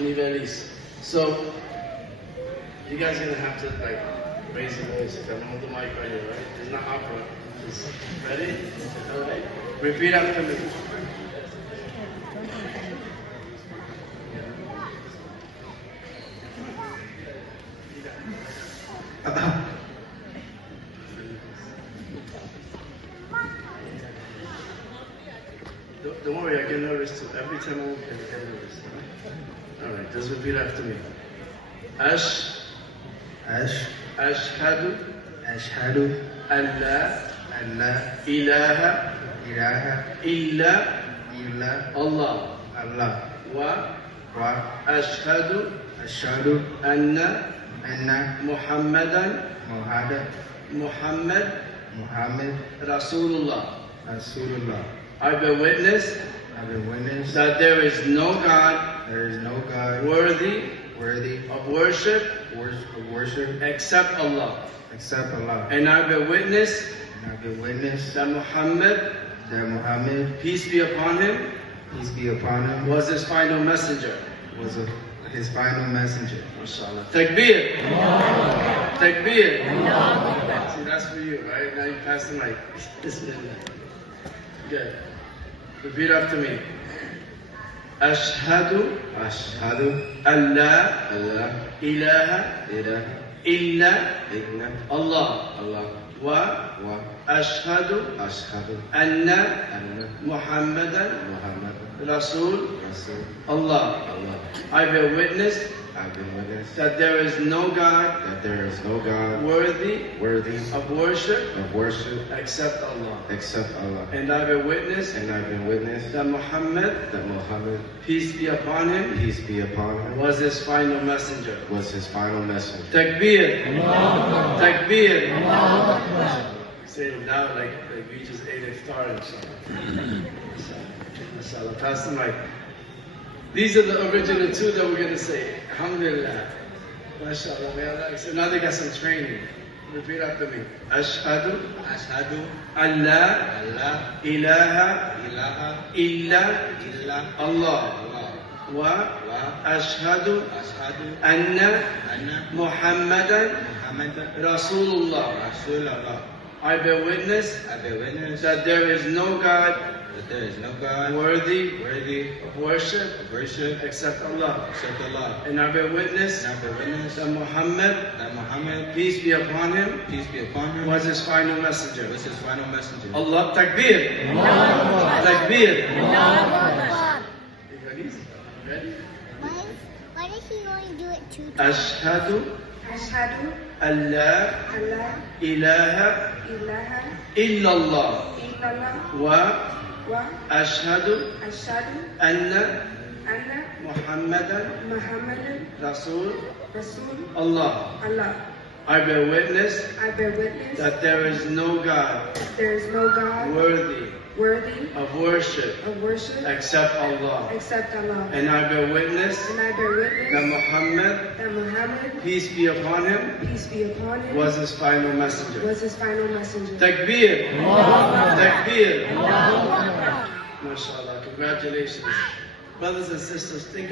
Nivelis. So, you guys are gonna have to like raise your voice. I'm gonna hold the mic right here, right? It's not opera. Just ready? Okay. Repeat after me. Don't worry, I get nervous too. Every time I walk in, I get nervous. Alright, just repeat after me. Ashhadu an la ilaha illa Allah wa ashhadu anna Muhammad Rasulullah. I bear witness that there is no God worthy of worship except Allah. And I bear witness that Muhammad, peace be upon him, was his final messenger. MashaAllah. Takbir. Takbir. See, that's for you, right? Now you pass the mic. Good. Repeat after me. Ashhadu an la ilaha illa Allah wa ashhadu anna Muhammadan Rasul Allah. I bear witness that there is no God worthy of worship except Allah. And I bear witness that Muhammad, peace be upon him, was his final messenger. Takbir. Takbir. Say it loud like we just ate iftar, inshallah. Pass the mic. These are the original two that we're going to say. Alhamdulillah. MashaAllah. May Allah accept. Now they got some training. Repeat after me. Ashhadu an la ilaha illa Allah wa ashhadu anna Muhammadan Rasulullah. I bear witness that there is no God worthy of worship except Allah. And I bear witness that Muhammad, peace be upon him, was his final messenger. Allah Takbir. Takbir. Ready? Why does he only do it 2 times? Ashhadu an la ilaha illallah wa ashhadu anna Muhammadan Rasul Allah. I bear witness that there is no God worthy of worship except Allah. And I bear witness that Muhammad, peace be upon him, was his final messenger. Takbir. Takbir. MashaAllah. Congratulations. Brothers and sisters, think